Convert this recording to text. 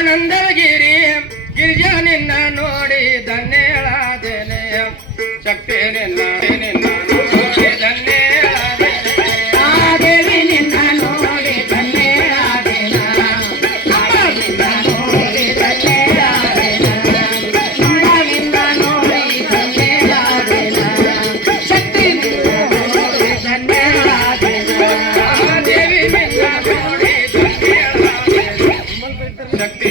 ಆನಂದಗಿರಿ ಗಿರಿಜಾ ನಿನ್ನ ನೋಡಿ ಧನ್ಯಳಾದೇನೆ ಶಕ್ತಿ ನಿನ್ನ ನೋಡಿ ಧನ್ಯಳಾದೇನೆ ಆ ದೇವಿ ನಿನ್ನ ನೋಡಿ ಧನ್ಯಳಾದೇನ ನಿನ್ನ ನೋಡಿ ಧನ್ಯಳಾದೇನ ನಿನ್ನ ನೋಡಿ ಧನ್ಯಳಾದೇನ ಶಕ್ತಿ ನಿನ್ನ ನೋಡಿ ಧನ್ಯಳಾದೇನ ಆ ದೇವಿ ನಿನ್ನ ನೋಡಿ ಧನ್ಯಳಾದೇನ ಶಕ್ತಿ